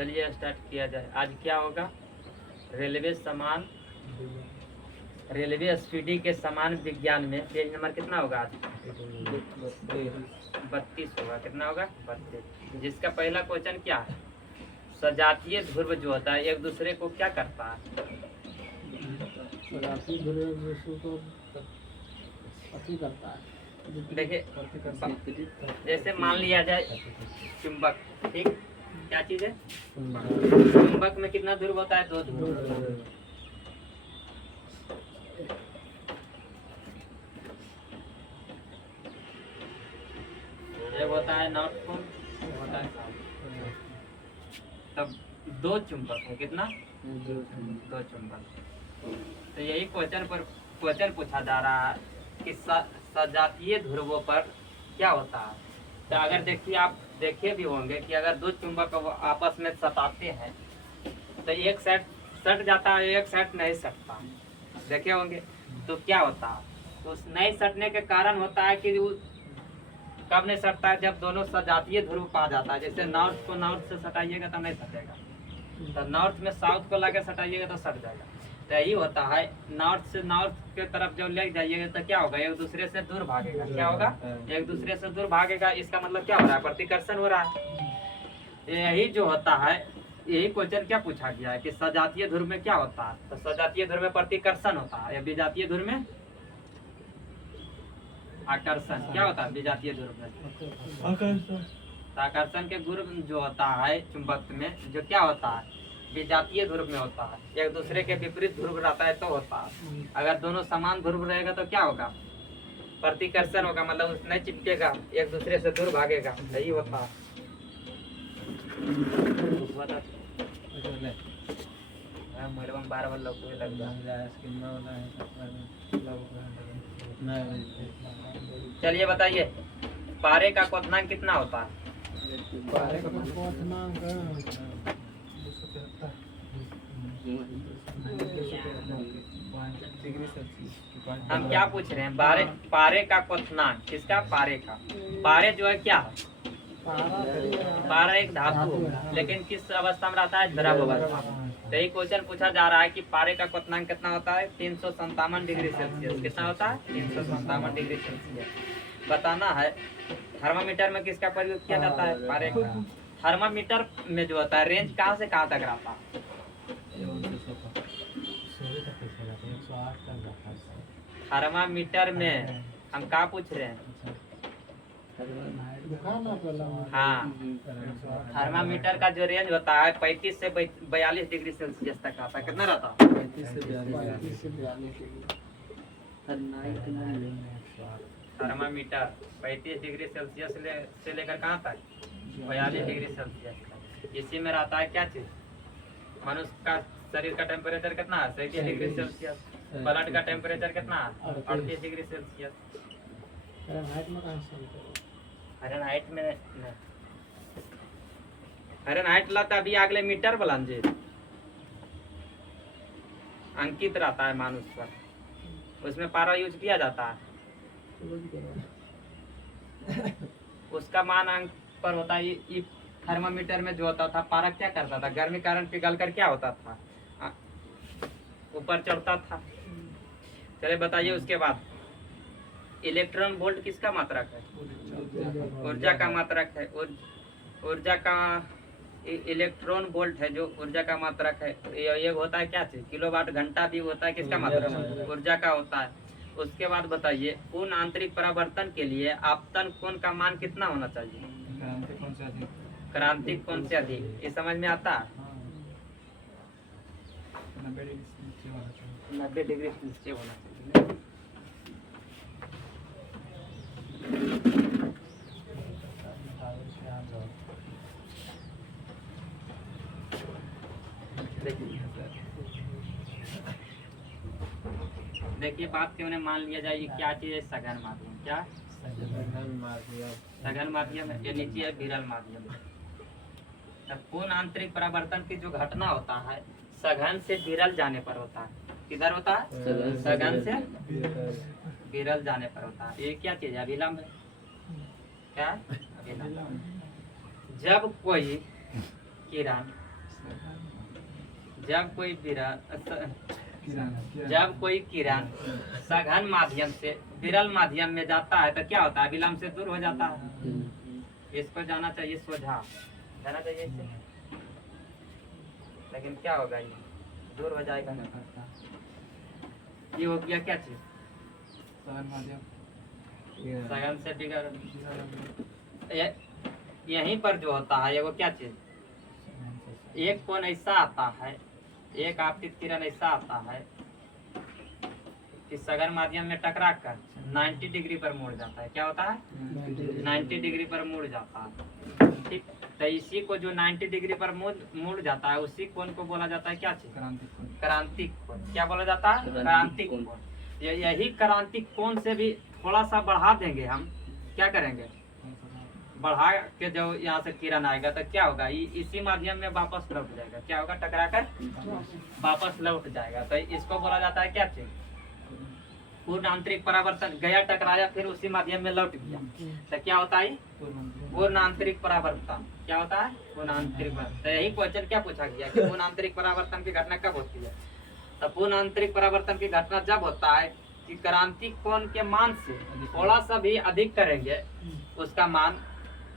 चलिए स्टार्ट किया जाए। आज क्या होगा? रेलवे स्पीडी के समान विज्ञान में पेज नंबर कितना होगा आज? 32 होगा। कितना होगा? 32। जिसका पहला क्वेश्चन क्या है? सजातीय ध्रुव जो होता है एक दूसरे को क्या करता है? सजातीय ध्रुव एक दूसरे को अति करता है। देखिए, जैसे मान लिया जाए चुंबक, ठीक, क्या चीज है? चुंबक में कितना ध्रुव होता है? 2 ध्रुव। एक होता है नॉर्थ पोल, होता है साउथ। तब 2 चुंबक है। कितना? 2 चुंबक। तो यही क्वेश्चन पूछा जा रहा है कि सजातीय ध्रुवों पर क्या होता है। तो अगर देखिए, आप देखे भी होंगे कि अगर 2 चुंबक आपस में सटाते हैं तो एक साइड सट जाता है, एक साइड नहीं सटता। देखे होंगे। तो क्या होता है? तो उस नहीं सटने के कारण होता है कि कब नहीं सटता है? जब दोनों सजातीय ध्रुव पा जाता है। जैसे नॉर्थ को नॉर्थ से सटाइएगा तो नहीं सटेगा, तो नॉर्थ में साउथ को लाके सटाइएगा तो सट जाएगा। तो यही होता है, नॉर्थ से नॉर्थ के तरफ जब ले जाइएगा तो क्या होगा? एक दूसरे से दूर भागेगा। क्या होगा? एक दूसरे से दूर भागेगा। इसका मतलब क्या हो रहा है? प्रतिकर्षण हो रहा है। यही जो होता है, यही क्वेश्चन क्या पूछा गया है कि सजातीय ध्रुव में क्या होता है? तो सजातीय ध्रुव में प्रतिकर्षण होता है, या विजातीय ध्रुव में आकर्षण। क्या होता है विजातीय ध्रुव में? आकर्षण के गुण जो होता है चुंबक में, जो क्या होता है विजातीय ध्रुव में होता है। एक दूसरे के विपरीत ध्रुव रहता है तो होता है। अगर दोनों समान ध्रुव रहेगा तो क्या होगा? प्रतिकर्षण होगा, मतलब उसने चिपकेगा, एक दूसरे से दूर भागेगा। यही होता है। चलिए बताइए, पारे का क्वथनांक कितना होता है? हम क्या पूछ रहे हैं? पारे का क्वथनांक। किसका? पारे का। पारे जो है क्या है? पारा एक धातु है, लेकिन किस अवस्था में रहता है? द्रव अवस्था में। तो यही क्वेश्चन पूछा जा रहा है कि पारे का क्वथनांक कितना होता है? 357 डिग्री सेल्सियस। कितना होता है? 357 डिग्री सेल्सियस। बताना है थर्मामीटर में किसका प्रयोग किया जाता है? पारे का। थर्मामीटर में जो होता है रेंज कहाँ से कहाँ तक रहता है? थर्मामीटर में हम क्या पूछ रहे हैं? हाँ, थर्मामीटर का जो रेंज होता है 35 से 42 डिग्री सेल्सियस तक आता है। कितना रहता है? 35 से 42। थर्मामीटर 35 डिग्री सेल्सियस से लेकर कहाँ तक? 42 डिग्री सेल्सियस तक। इसी में रहता है क्या चीज? मनुष्य का शरीर का टेम्परेचर कितना है? 37 डिग्री सेल्सियस। ब्लड का टेम्परेचर कितना है? 38 डिग्री सेल्सियस। फ़ारेनहाइट में नहीं। फ़ारेनहाइट लाता अभी अगले मीटर बलांजे अंकित रहता है मानुष पर, उसमें पारा यूज किया जाता है। उसका मान अंक पर होता है। ये थर्मामीटर में जो होता था पारा क्या करता था? गर्मी कारण पिघल कर क्या होता था? ऊपर चढ़ता था। चले बताइए उसके बाद इलेक्ट्रॉन वोल्ट किसका मात्रक है? ऊर्जा का मात्रक है। ऊर्जा का इलेक्ट्रॉन वोल्ट है जो ऊर्जा का मात्रक है। ये होता है क्या चीज? किलोवाट घंटा भी होता है। किसका मात्रक? ऊर्जा का होता है। उसके बाद बताइए पूर्ण आंतरिक परावर्तन के लिए आपतन कोण का मान कितना होना चाहिए? क्रांतिक कोण से अधिक। ये समझ में आता है? 90 डिग्री नीचे होना चाहिए। देखिए बात क्यों नहीं मान लिया जाए? ये क्या चीज है? सघन माध्यम। क्या? सघन माध्यम है। ये नीचे है विरल माध्यम। पूर्ण आंतरिक परावर्तन की जो घटना होता है सघन से विरल जाने पर होता है। किधर होता है? सघन से विरल जाने पर होता है। ये क्या चीज है? अभिलंब है। क्या? अभिलंब। जब कोई किरण जब कोई जब कोई किरण सघन माध्यम से विरल माध्यम में जाता है तो क्या होता है? विलंब से दूर हो जाता है। इसको जाना चाहिए सोझा, जाना चाहिए इससे, लेकिन क्या होगा? ये दूर हो जाएगा। ये हो गया क्या चीज? सघन से बिगड़। यहीं पर जो होता है ये वो क्या चीज? एक कोण ऐसा आता है, एक आपतित किरण ऐसा आता है कि सघन माध्यम में टकरा कर 90 डिग्री पर मुड़ जाता है। क्या होता है? 90 डिग्री पर मुड़ जाता है। ठीक, तो इसी को जो 90 डिग्री पर मुड़ जाता है उसी कोण को बोला जाता है क्या चीज? क्रांतिक कोण। क्या बोला जाता है? क्रांतिक कोण। यही क्रांतिक कोण से भी थोड़ा सा बढ़ा देंगे हम। क्या करेंगे? बढ़ा के जो यहाँ से किरण आएगा तो क्या होगा? इसी माध्यम में वापस लौट जाएगा। क्या होगा? टकरा कर वापस लौट जाएगा। तो इसको बोला जाता है क्या चीज? पूर्ण आंतरिक परावर्तन। गया, टकराया, फिर उसी माध्यम में लौट गया तो क्या होता है? पूर्ण आंतरिक परावर्तन। क्या होता है? पूर्ण आंतरिक परावर्तन। तो यही क्वेश्चन क्या पूछा गया कि पूर्ण आंतरिक परावर्तन की घटना कब होती है? तो पूर्ण आंतरिक परावर्तन की घटना जब होता है कि क्रांतिक कोण के मान से थोड़ा सा भी अधिक करेंगे, उसका मान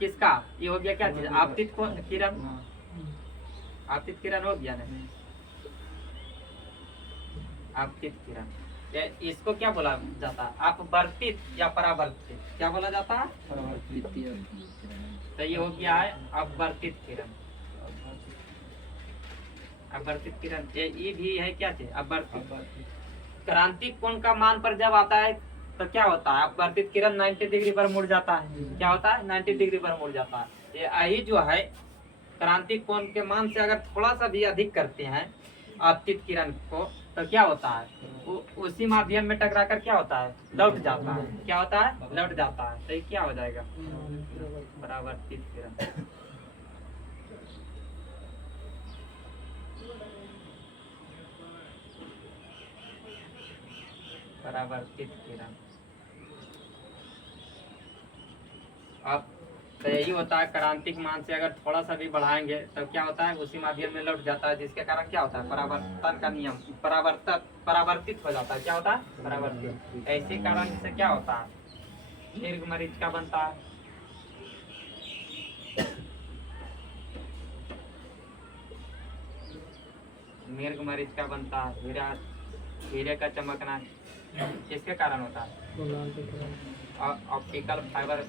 किसका? ये हो गया क्या चीज? आपतित किरण। आपतित किरण हो गया ना? आपतित किरण। इसको क्या बोला जाता है? अपवर्तित या परावर्तित। क्या बोला जाता है? तो ये हो गया है अपवर्तित किरण। अपवर्तित किरण ये भी है क्या चीज? अपवर्तित। क्रांतिक कोण का मान पर जब आता है तो क्या होता है? अपवर्तित किरण 90 डिग्री पर मुड़ जाता है। क्या होता है? 90 डिग्री पर मुड़ जाता है। ये यही जो है क्रांतिक कोण के मान से अगर थोड़ा सा भी अधिक करते हैं आपतित किरण को तो क्या होता है? उसी माध्यम में टकरा कर क्या होता है? लौट जाता है। क्या होता है? लौट जाता है। तो ये क्या हो जाएगा? परावर्तित किरण। परावर्तित किरण। अब तो यही होता है क्रांतिक मान से अगर थोड़ा सा भी बढ़ाएंगे तो क्या होता है? उसी माध्यम में लौट जाता है, जिसके कारण क्या होता है? परावर्तन का नियम परावर्तित हो जाता है। क्या होता है? परावर्तित। ऐसे कारण से क्या होता है? दीर्घ मरीचिका बनता है। दीर्घ मरीचिका बनता है। हीरे का चमकना किसके कारण होता है? Optical fibre.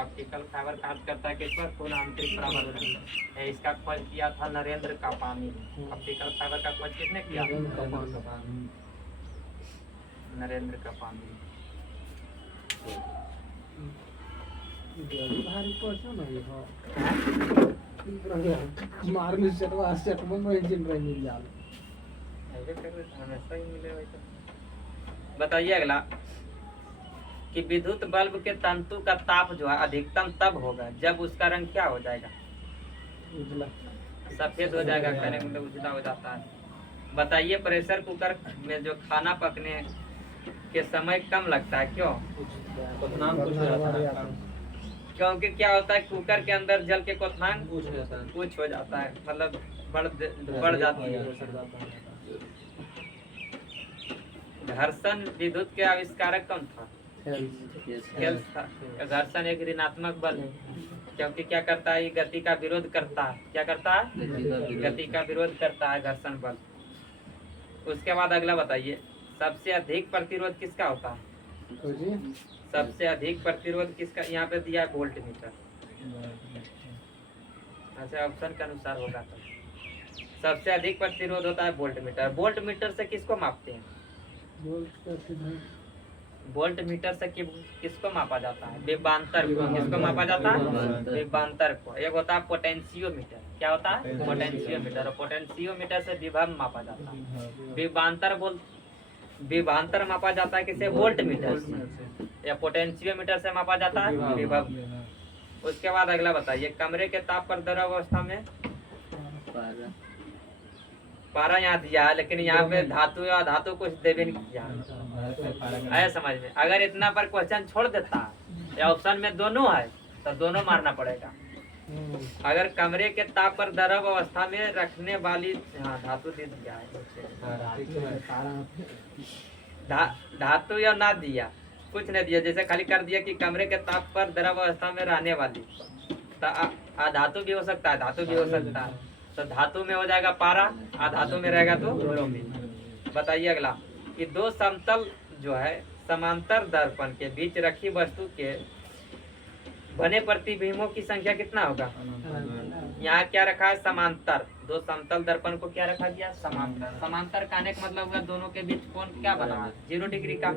ऑप्टिकल फाइबर कार्य करता है किस पर? पूर्ण आंतरिक परावर्तन। इसका खोज किया था नरेंद्र कापानी ने। ऑप्टिकल फाइबर का खोज किसने किया? नरेंद्र कापानी। भारी क्वेश्चन है ये। मार्मिस चटवा चटवा में इंजन रही मिल जाल। ऐसे कर हमेशा ही मिले वैसे। बताइए अगला कि विद्युत बल्ब के तंतु का ताप जो है अधिकतम तब होगा जब उसका रंग क्या हो जाएगा? उजला। सफेद हो जाएगा। कहने का मतलब उजला हो जाता है। बताइए प्रेशर कुकर में जो खाना पकने के समय कम लगता है, क्यों? क्वथनांक कुछ हो जाता है। क्योंकि क्या होता है? कुकर के अंदर जल के क्वथनांक कुछ हो जाता है, मतलब बढ़ जाती है। घर्षण विद्युत के आविष्कारक कौन था? हेल्स था। घर्षण एक ऋणात्मक बल, क्योंकि क्या करता है? ये गति का विरोध करता है। क्या करता है? गति का विरोध करता है घर्षण बल। उसके बाद अगला बताइए सबसे अधिक प्रतिरोध किसका होता है? सबसे अधिक प्रतिरोध किसका? यहाँ पे दिया है वोल्ट मीटर। अच्छा, ऑप्शन के अनुसार होगा तो सबसे अधिक प्रतिरोध होता है वोल्ट मीटर। वोल्ट मीटर से किसको मापते हैं? वोल्ट मीटर से किसको मापा जाता है? विभवांतर को। किसको मापा जाता है? विभवांतर को। एक होता है पोटेंशियोमीटर। क्या होता है? पोटेंशियोमीटर। और पोटेंशियोमीटर से विभव मापा जाता है। विभवांतर मापा जाता है किसे? वोल्ट मीटर से। या पोटेंशियोमीटर से मापा जाता है विभव। उसके बाद अगला बताइए कमरे के ताप पर द्रव अवस्था में पारा यहाँ दिया है, लेकिन यहाँ पे धातु या धातु कुछ देवे नहीं किया। आया समझ में? अगर इतना पर क्वेश्चन छोड़ देता या ऑप्शन में दोनों है तो दोनों मारना पड़ेगा। अगर कमरे के ताप पर द्रव अवस्था में रखने वाली, हाँ धातु दे दिया है, धातु या ना दिया, कुछ नहीं दिया, जैसे खाली कर दिया कि कमरे के ताप पर द्रव अवस्था में रहने वाली, तो धातु भी हो सकता है, धातु भी हो सकता है, तो धातु में हो जाएगा पारा, धातु में रहेगा तो ब्रोमीन। बताइए अगला कि दो समतल जो है समांतर दर्पण के बीच रखी वस्तु के बने प्रतिबिंबों की संख्या कितना होगा? यहाँ क्या रखा है? समांतर। दो समतल दर्पण को क्या रखा गया? समांतर। समांतर कहने का मतलब हुआ दोनों के बीच कोण क्या बना है? 0 डिग्री का।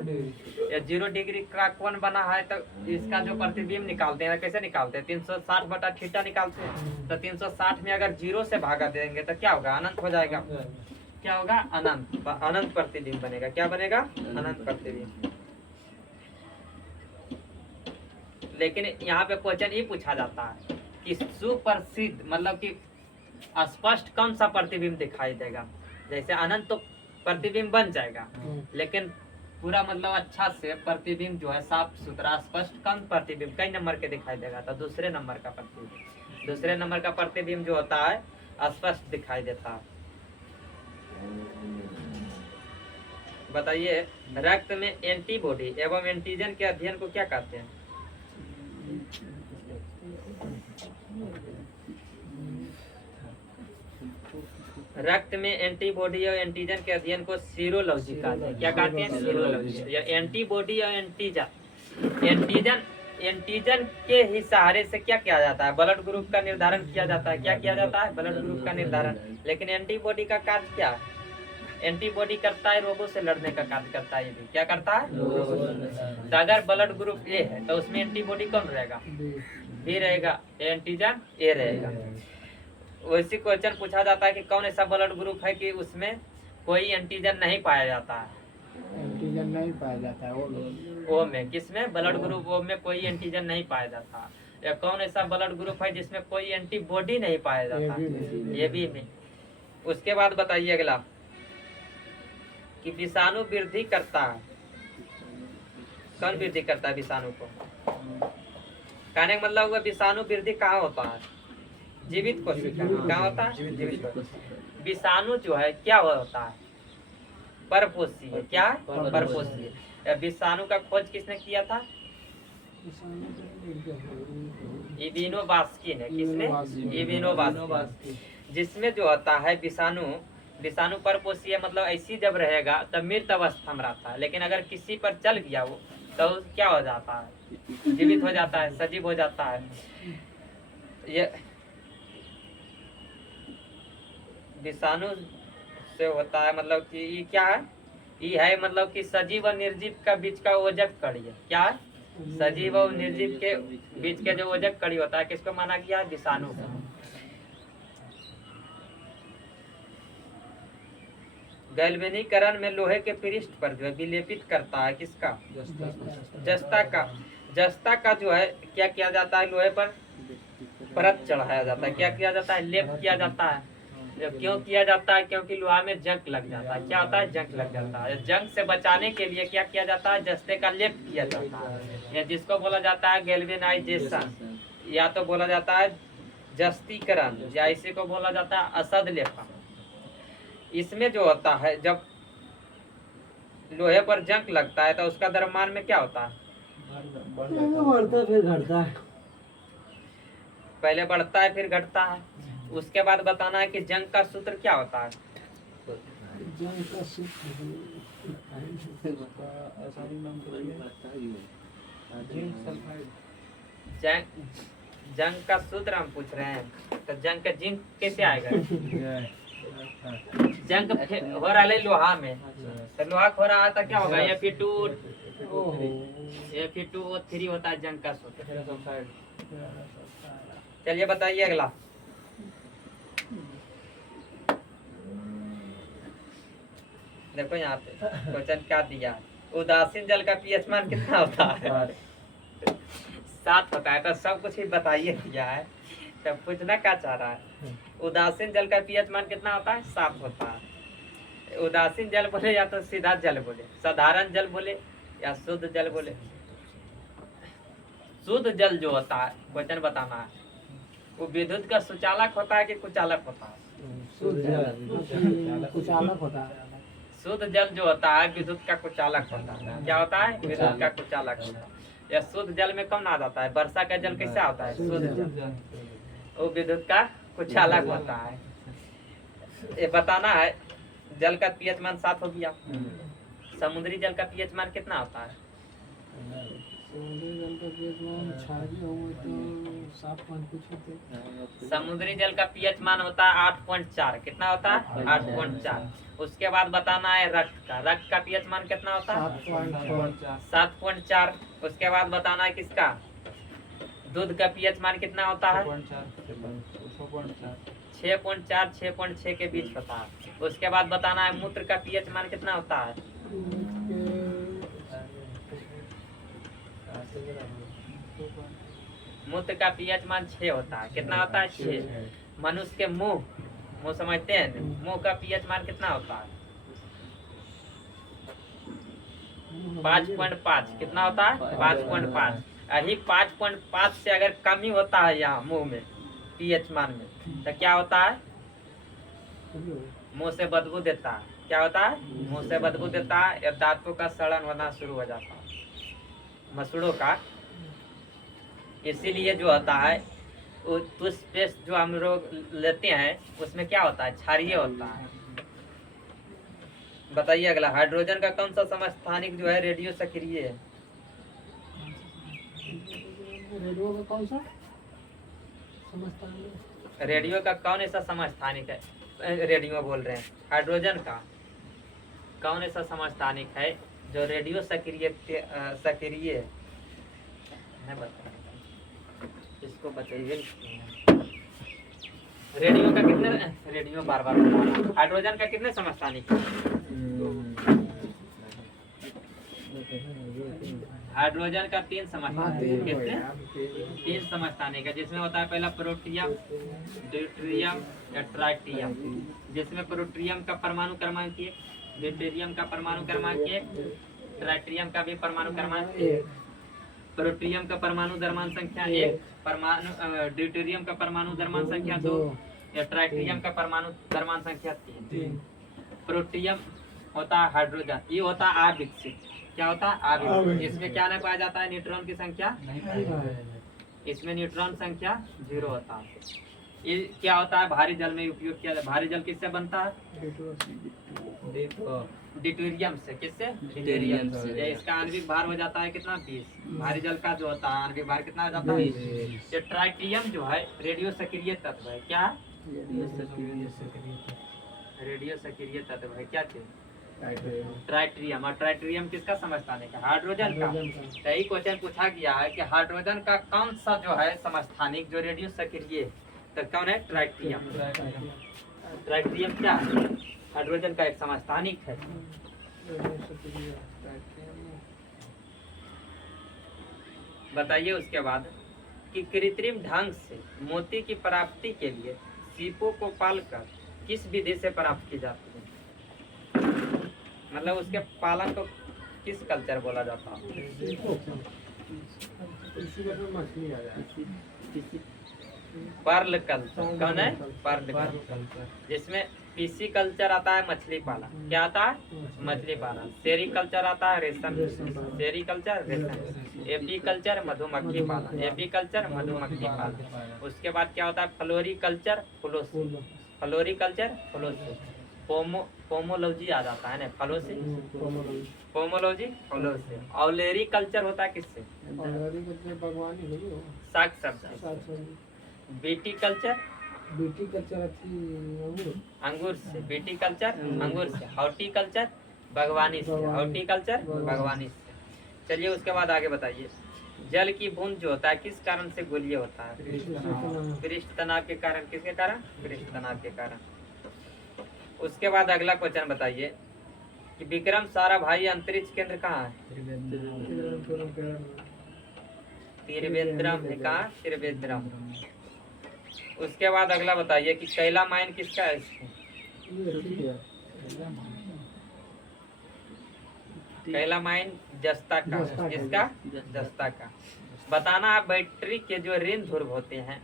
या 0 डिग्री का कोण बना है तो इसका जो प्रतिबिंब निकालते हैं, कैसे निकालते हैं? 360 बटा थीटा निकालते हैं। तो 360 में अगर 0 से भागा देंगे तो क्या होगा? अनंत हो जाएगा। क्या होगा? अनंत। अनंत प्रतिबिंब बनेगा। क्या बनेगा? अनंत प्रतिबिंब। लेकिन यहाँ पे क्वेश्चन ये पूछा जाता है कि सुप्रसिद्ध मतलब कि स्पष्ट कौन सा प्रतिबिंब दिखाई देगा? जैसे अनंत तो प्रतिबिंब बन जाएगा, लेकिन पूरा मतलब अच्छा से प्रतिबिंब जो है साफ सुथरा स्पष्ट कौन प्रतिबिंब कई नंबर के दिखाई देगा? तो दूसरे नंबर का प्रतिबिंब। दूसरे नंबर का प्रतिबिंब जो होता है स्पष्ट दिखाई देता है। बताइए रक्त में एंटीबॉडी एवं एंटीजन के अध्ययन को क्या कहते हैं? रक्त में एंटीबॉडी और एंटीजन के अध्ययन को सीरोलॉजी कहते हैं। क्या कहते हैं? सीरोलॉजी। या एंटीबॉडी और एंटीजन एंटीजन के ही सहारे से क्या किया जाता है? ब्लड ग्रुप का निर्धारण किया जाता है। क्या किया जाता है? ब्लड ग्रुप का निर्धारण। लेकिन एंटीबॉडी का कार्य क्या है? एंटीबॉडी करता है रोगों से लड़ने का कार्य करता है। ये भी क्या करता है? तो अगर ब्लड ग्रुप ए है तो उसमें एंटीबॉडी कौन रहेगा? बी रहेगा। एंटीजन ए रहेगा। वैसे क्वेश्चन पूछा जाता है कि कौन ऐसा ब्लड ग्रुप है कि उसमें कोई एंटीजन नहीं पाया जाता है? एंटीजन नहीं पाया जाता है ओ में। किसमें? ब्लड ग्रुप ओ में कोई एंटीजन नहीं पाया जाता। या कौन ऐसा ब्लड ग्रुप है जिसमें कोई एंटीबॉडी नहीं पाया जाता? ये भी में। उसके बाद बताइए अगला कि विषाणु वृद्धि करता है। कौन वृद्धि करता है विषाणु को? कहने का मतलब हुआ विषाणु वृद्धि कहाँ होता है? जीवित कोशिका। कहाँ होता है? जीवित कोशिका। विषाणु जो है क्या होता है? परपोषीय। क्या? परपोषीय। विषाणु का खोज किसने किया था? इविनोवास्की ने। किसने? इविनोवास्की। जिसमें जो होता है विषाणु परपोषीय मतलब ऐसी जब रहेगा तब मृत अवस्था में रहता है, लेकिन अगर किसी पर चल गया वो तो क्या हो जाता है? जीवित हो जाता है, सजीव हो जाता है। ये विषाणु से होता है मतलब कि ये क्या है? ये है मतलब कि सजीव और निर्जीव का बीच का ओजक कड़ी है। क्या है? सजीव और निर्जीव के बीच के जो ओजक कड़ी होता है किसको माना गया है? विषाणु को। गैल्वेनीकरण में लोहे के पृष्ठ पर जो है विलेपित करता है किसका? जस्ता का। जस्ता का जो है क्या किया जाता है? लोहे पर परत चढ़ाया जाता है। क्या किया जाता है? लेप किया जाता है। क्यों किया जाता है? क्योंकि लोहा में जंग लग जाता है। क्या होता है? जंग लग जाता है। जंग से बचाने के लिए क्या किया जाता है? जस्ते का लेप किया जाता है, या जिसको बोला जाता है गैल्वेनाइजेशन, या तो बोला जाता है जस्तीकरण, या इसी को बोला जाता है असद लेपन। इसमें जो होता है जब लोहे पर जंग लगता है तो उसका द्रव्यमान में क्या होता है? बढ़ता फिर घटता है। पहले बढ़ता है फिर घटता है। उसके बाद बताना है कि जंग का सूत्र क्या होता है? जंग का सूत्र जंग का सूत्र हम पूछ रहे हैं, तो जंग का जिंक कैसे आएगा? जंग हो रहा है लोहा में, तो लोहा खो रहा है तो क्या होगा? Fe2O3 होता है जंग का सूत्र। चलिए बताइए अगला। देखो यहाँ पे क्वेश्चन क्या दिया? उदासीन जल का पीएच मान कितना होता है? 7 होता है। तो सब कुछ ही बताइए दिया है। तो पूछना क्या चाह रहा है? उदासीन जल का पीएच मान कितना होता है? 7 होता है। उदासीन जल बोले या तो सीधा जल बोले, साधारण जल बोले या शुद्ध जल बोले। शुद्ध जल जो होता है, क्वेश्चन बताना है, वो विद्युत का सुचालक होता है कि कुचालक होता है? कुचालक होता है। शुद्ध जल जो होता है विद्युत का कुचालक होता है। क्या होता है? विद्युत का कुचालक होता है। या शुद्ध जल में कौन आ जाता है? वर्षा का जल कैसे आता है? शुद्ध जल, वो विद्युत का कुचालक होता है। ये बताना है। जल का पीएच मान 7 हो गया। समुद्री जल का पीएच मान कितना होता है? समुद्री जल का पीएच मान क्षारीय होगा तो 7 पॉइंट कुछ होते। समुद्री जल का पीएच मान होता है 8.4। कितना होता है? 8.4। उसके बाद बताना है रक्त का। रक्त का पीएच मान कितना होता है? 7.4। उसके बाद बताना है किसका? दूध का पीएच मान कितना होता है? 6.4 6.6 के बीच होता है। उसके बाद बताना है मूत्र का पीएच मान कितना होता है? मूत्र का पीएच मान 6 होता है। कितना होता है? 6। मनुष्य के मुंह समझते हैं, मुंह का पीएच मान कितना होता है? 5.5। कितना होता है? 5.5। यही 5.5 से अगर कमी होता है यहाँ मुंह में पीएच मान में, तो क्या होता है? मुंह से बदबू देता है। क्या होता है? मुंह से बदबू देता है या दांतों का सड़न होना शुरू हो जाता है, मसूड़ों का। इसीलिए जो होता है वो टूथपेस्ट जो हम लोग लेते हैं उसमें क्या होता है? क्षारीय होता है। बताइए अगला, हाइड्रोजन का कौन सा समस्थानिक जो है रेडियो सक्रिय है? रेडियो का कौन सा समस्थानिक? रेडियो का कौन ऐसा समस्थानिक है? रेडियो बोल रहे हैं। हाइड्रोजन का कौन ऐसा समस्थानिक है जो रेडियो सक्रिय है? मैं बता, इसको बताइए। रेडियो का कितने, रेडियो बार बार बताना। हाइड्रोजन का कितने समस्थानिक है? हाइड्रोजन का 3 समस्थानिक। कितने? 3 समस्थानिक है, जिसमें होता है पहला प्रोटियम, ड्यूटेरियम या ट्राइटियम। जिसमें प्रोटियम का परमाणु क्रमांक 1, ड्यूटेरियम का परमाणु क्रमांक 1, ट्राइटियम का भी परमाणु क्रमांक 1। प्रोटियम का परमाणु द्रव्यमान संख्या 1, परमाणु ड्यूटेरियम का परमाणु द्रव्यमान संख्या 2 या ट्राइटियम का परमाणु द्रव्यमान संख्या 3। प्रोटियम होता है हाइड्रोजन, ये होता है अविकसित। क्या होता है? अविकसित। इसमें क्या नहीं पाया जाता है? न्यूट्रॉन की संख्या इसमें न्यूट्रॉन संख्या 0 होता है। ये क्या होता है? भारी जल में उपयोग किया जाता है। भारी जल किससे बनता है? ड्यूटेरियम से। किससे? ड्यूटेरियम से। इसका आणविक भार हो जाता है कितना? 20। भारी जल का जो होता है आणविक भार कितना हो जाता है? 20। ये ट्राइटियम जो है रेडियो सक्रिय तत्व है। क्या? रेडियो सक्रिय तत्व है। क्या चीज? ट्राइटियम। और ट्राइटियम किसका समस्थानिक है? हाइड्रोजन का। यही क्वेश्चन पूछा गया है कि हाइड्रोजन का कौन सा जो है समस्थानिक जो रेडियो सक्रिय है, तो कौन है? ट्राइटियम। ट्राइटियम क्या है? हाइड्रोजन का एक समस्थानिक है। बताइए उसके बाद कि कृत्रिम ढंग से मोती की प्राप्ति के लिए सीपों को पालकर किस विधि से प्राप्त की जाती है? मतलब उसके पालन को किस कल्चर बोला जाता है? Pearl culture. कौन है? Pearl culture. जिसमें पीसी कल्चर आता है मछली पालन। क्या आता है? मछली पालन। सेरी कल्चर आता है रेशम। सेरी कल्चर रेशम। एपी कल्चर मधुमक्खी पालन। एपी कल्चर मधुमक्खी पालन। उसके बाद क्या होता है? फ्लोरी कल्चर फूलों से। फ्लोरी कल्चर फूलों से। पोमोलॉजी आ जाता है ना, फलों से। पोमोलॉजी फलों से। ऑलेरी कल्चर होता है किससे? साग सब्जी। बीटी कल्चर अंगूर से। बीटी कल्चर अंगूर से। हॉर्टिकल्चर बागवानी से। हॉर्टिकल्चर बागवानी से। चलिए उसके बाद आगे बताइए। जल की बूंद जो होता है किस कारण से गोलीय होता है? पृष्ठ तनाव के कारण। किसके कारण? पृष्ठ तनाव के कारण। उसके बाद अगला क्वेश्चन बताइए कि विक्रम साराभाई अंतरिक्ष केंद्र कहाँ है? त्रिवेंद्रम है। कहाँ? त्रिवेंद्रम। उसके बाद अगला बताइए कि कैलामाइन किसका है इसको? ये ठीक है। कैलामाइन जस्ता का, जस्ता का। किसका? जस्ता का। बताना आप बैटरी के जो ऋण ध्रुव होते हैं,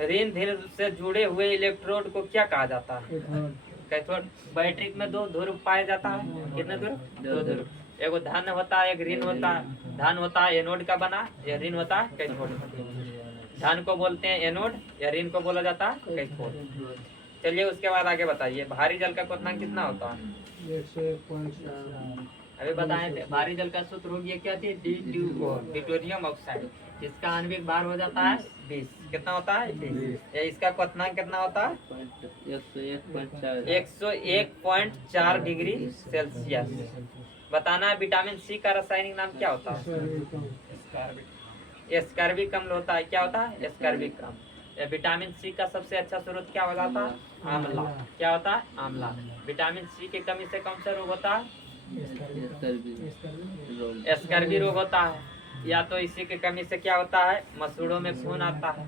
ऋण ध्रुव से जुड़े हुए इलेक्ट्रोड को क्या कहा जाता है? कैथोड। बैटरी में दो ध्रुव पाया जाता है, कितने ध्रुव? दो ध्रुव। एगो धन होता है, एक ऋण होता है। धन होता है एनोड का बना, या ऋण होता है कैथोड का। धन को बोलते हैं एनोड, या ऋण को बोला जाता है कैथोड। चलिए उसके बाद आगे बताइए, भारी जल का क्वथनांक कितना होता है? 101.4। अभी बताए थे, भारी जल का सूत्र हो गया क्या थी? D2O, डिटोरियम oxide. इसका आणविक भार हो जाता है 20। कितना होता है? 20। इसका क्वथनांक कितना होता है? 101.4 डिग्री सेल्सियस। बताना है विटामिन सी का रासायनिक नाम क्या होता है? एस्कॉर्बिक अम्ल होता है। क्या होता है? एस्कॉर्बिक अम्ल। विटामिन सी का सबसे अच्छा स्रोत क्या हो जाता है? आंवला। क्या होता है? आंवला। विटामिन सी की कमी से कौन सा रोग होता है? स्कर्वी रोग होता है। या तो इसी की कमी से क्या होता है? मसूड़ों में खून आता है।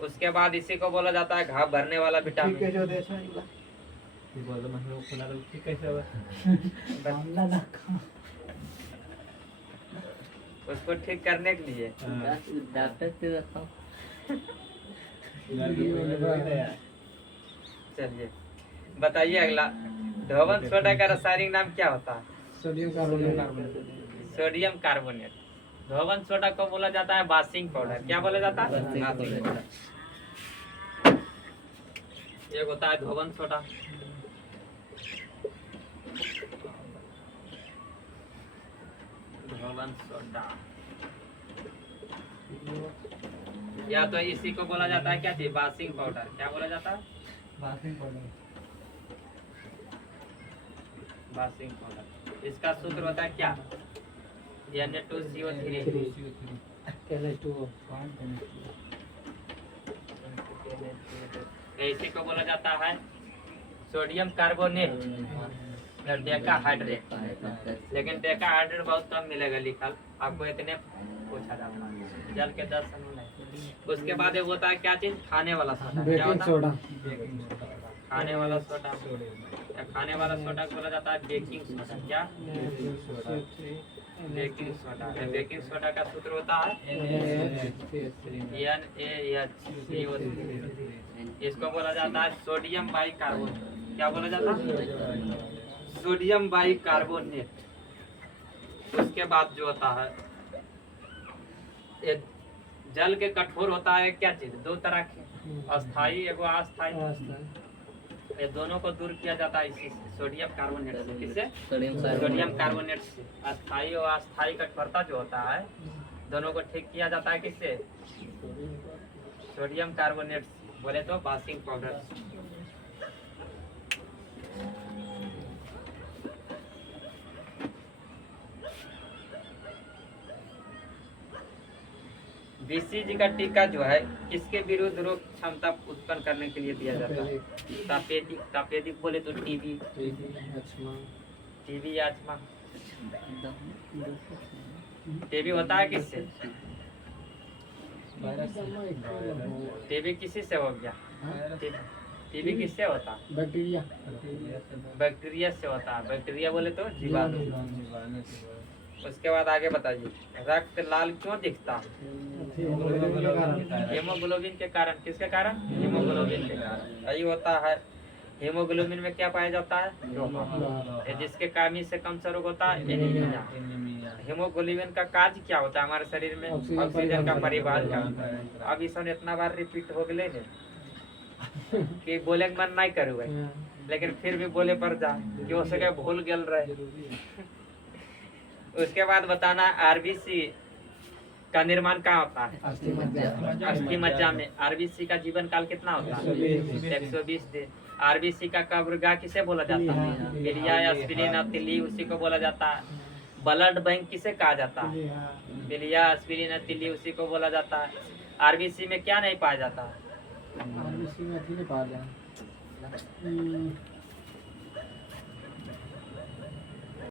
उसके बाद इसी को बोला जाता है घाव भरने वाला विटामिन। उसको ठीक करने के लिए चलिए बताइए अगला, धोवन सोडा का रासायनिक नाम क्या होता है? Sodium carbonate. Sodium carbonate. धोवन सोडा को बोला जाता है वाशिंग पाउडर। क्या बोला जाता है? Washing powder. एक होता है धोवन सोडा, धोवन सोडा, या तो इसी को बोला जाता है क्या चीज? Washing powder. क्या बोला जाता है? Washing powder. Washing powder. इसका सूत्र होता है क्या? Na2CO3। इसी को बोला जाता है सोडियम कार्बोनेट, डेकाहाइड्रेट। लेकिन डेकाहाइड्रेट बहुत कम मिलेगा लिखल, आपको इतने पूछा जाता है, जल के 10 अणु नहीं। उसके बाद एक होता है क्या चीज? खाने वाला सोडा। क्या बेकिंग होता सोडा। है? खाने वाला सोडा। खाने वाला सोडा को बोला जाता है बेकिंग सोडा। क्या? Baking soda. बेकिंग सोडा का सूत्र होता है NaHCO3। इसको बोला जाता है सोडियम बाइकार्बोनेट। क्या बोला जाता है? Sodium bicarbonate. उसके बाद जो होता है, जल के कठोर होता है क्या चीज? दो तरह के, अस्थाई एवं अस्थाई। ये दोनों को दूर किया जाता है इसी से, सोडियम कार्बोनेट से। किससे? सोडियम कार्बोनेट से। अस्थाई और अस्थाई कठोरता जो होता है, दोनों को ठीक किया जाता है किससे? सोडियम कार्बोनेट से। बोले तो वाशिंग पाउडर। बीसीजी का टीका जो है किसके विरुद्ध रोग क्षमता उत्पन्न करने के लिए दिया जाता है? तापेदिक। तापेदिक बोले तो टीबी, टीबी आजमा। टीबी होता है किससे? टीबी किसी से हो गया? टीबी किससे होता? बैक्टीरिया। बैक्टीरिया से होता है। बैक्टीरिया बोले तो जीवाणु। उसके बाद आगे बताइए, रक्त लाल क्यों दिखता है? हेमोग्लोबिन के कारण। किसके कारण? हेमोग्लोबिन के कारण। यही होता है। हेमोग्लोबिन में क्या पाया जाता है? लोहा। जिसके कमी से कम सा रोग होता है एनीमिया। हेमोग्लोबिन का कार्य क्या होता है हमारे शरीर में? ऑक्सीजन का परिवहन करता है। अब इस इतना बार रिपीट हो गए कि बोले के मन नहीं करू भाई, लेकिन फिर भी बोले पर जा क्यों सके भूल गल रहे। उसके बाद बताना आरबीसी का निर्माण कहाँ होता है? अस्थि मज्जा में। आरबीसी का जीवन काल कितना होता है? 120 दिन। आरबीसी का कब्रगाह किसे बोला जाता है? बिलिया, एस्पिरिन, तिल्ली, उसी को बोला जाता है। ब्लड बैंक किसे कहा जाता है? बिलिया, एस्पिरिन, तिल्ली, उसी को बोला जाता है। आरबीसी में क्या नहीं पाया जाता है? आरबीसी में नहीं पाया जाता।